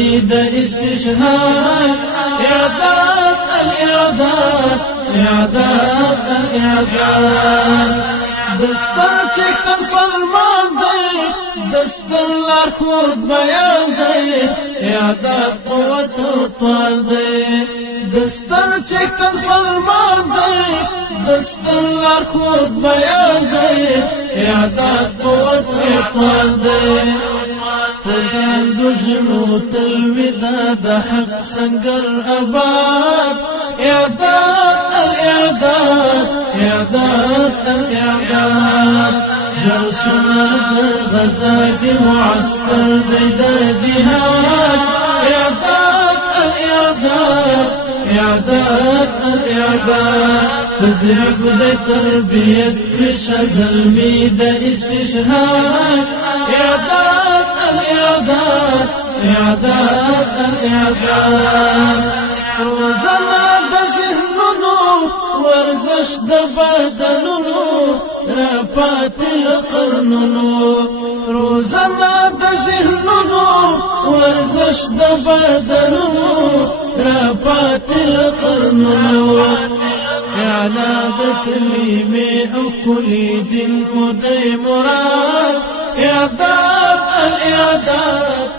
د استشهاد إعداد الإعداد إعداد الإعداد دستر چکن فرمان دی دستر لارخود بیان دی إعداد قوت اطوال دی دستر چکن فرمان دی دستر لارخود بیان دی إعداد قوت اطوال دی فردان دجنو تلویدا دا حق سنگر آباد إعداد الإعداد إعداد الإعداد جرسنا دا غزا دی معسكر دی دا جهاد إعداد الإعداد إعداد الإعداد تدريب دی تربية مش زلمي دا استشهاد إعداد الإعداد إعداد الإعداد روزنا دا ذهنونو ورزش دا بدنونو رپات القرنونو روزنا دا ذهنونو ورزش دا بدنونو رپات القرنونو اعلان دا كلمة او كل دين مدي مراد إعداد الإعداد